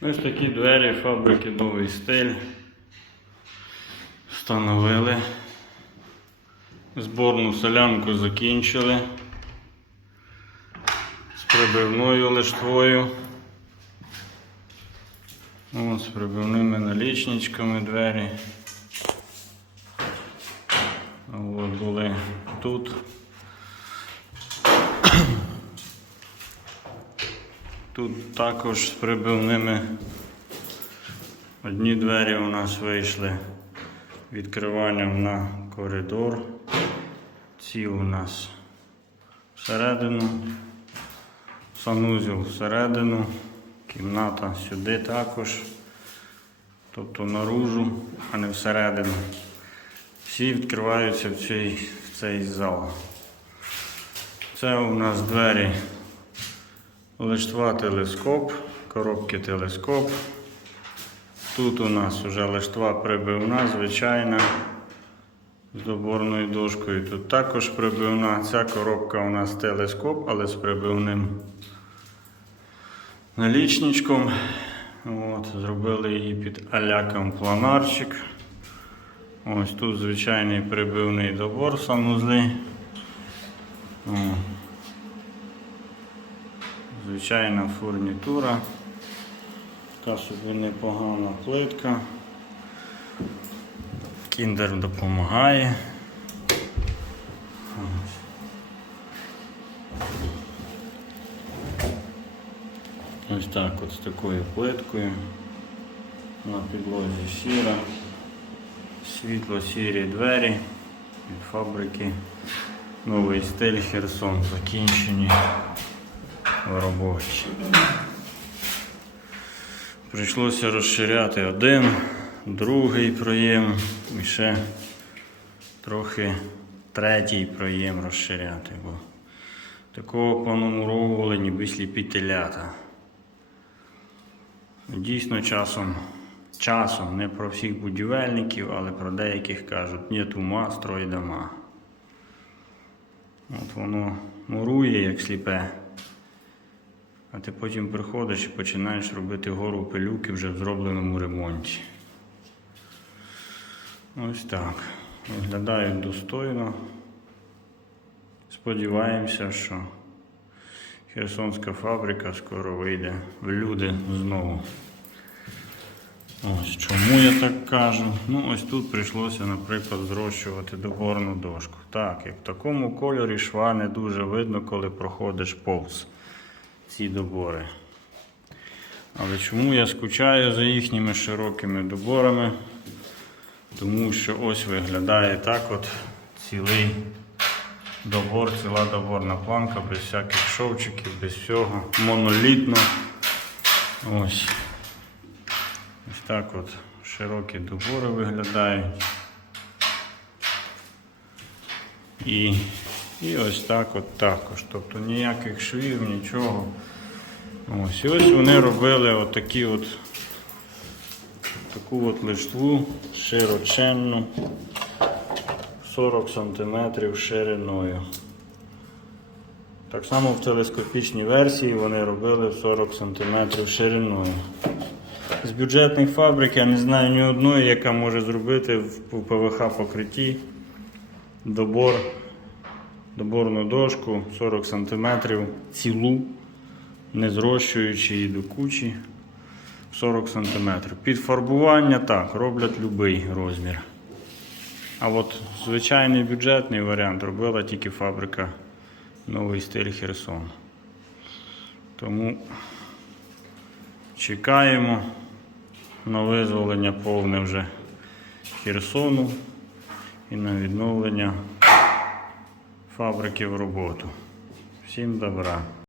Ось такі двері фабрики новий стиль. Встановили. Зборну солянку закінчили. З прибивною лиштвою. О, з прибивними налічничками двері. От були тут. Тут також з прибивними одні двері у нас вийшли відкриванням на коридор. Ці у нас всередину, санузел всередину, кімната сюди також, тобто наружу, а не всередину. Всі відкриваються в цей, в цей зал. Це у нас двері Лиштва телескоп, коробки телескоп. Тут у нас вже лиштва прибивна, звичайна, з доборною дошкою. Тут також прибивна. Ця коробка у нас телескоп, але з прибивним налічничком. От, зробили її під аляком планарчик. Ось тут звичайний прибивний добор санузли. О. Звичайна фурнітура. Така собі непогана плитка. Кіндер допомагає. Ось так от з такою плиткою. На підлозі сіра. Світло-сірі двері від фабрики. Новий стиль Херсон закінчені в роботі. Прийшлося розширяти один, другий проєм і ще трохи третій проєм розширяти, бо такого понамуровували ніби сліпі телята. Дійсно часом, часом не про всіх будівельників, але про деяких кажуть, нет ума, строй дома. От воно мурує як сліпе. А ти потім приходиш і починаєш робити гору пилюки вже в зробленому ремонті. Ось так. Виглядають достойно. Сподіваємося, що Херсонська фабрика скоро вийде в люди знову. Ось чому я так кажу. Ну, ось тут прийшлося, наприклад, зрощувати доборну дошку. Так, як в такому кольорі шва не дуже видно, коли проходиш повз ці добори. Але чому я скучаю за їхніми широкими доборами? Тому що ось виглядає так от цілий добор, ціла доборна планка, без всяких шовчиків, без всього. Монолітно. Ось. Ось так от широкі добори виглядають. І, і ось так от також. Тобто ніяких швів, нічого. Ось і ось вони робили отакі от таку от лиштву широченну 40 см шириною. Так само в телескопічній версії вони робили 40 см шириною. З бюджетних фабрик я не знаю ні одної, яка може зробити в ПВХ покритті добор, доборну дошку 40 см цілу, не зрощуючи її до кучі 40 см. Під фарбування так, роблять будь-який розмір. А от звичайний бюджетний варіант робила тільки фабрика Новий стиль Херсон. Тому чекаємо на визволення повне вже Херсону і на відновлення фабрики в роботу. Всім добра!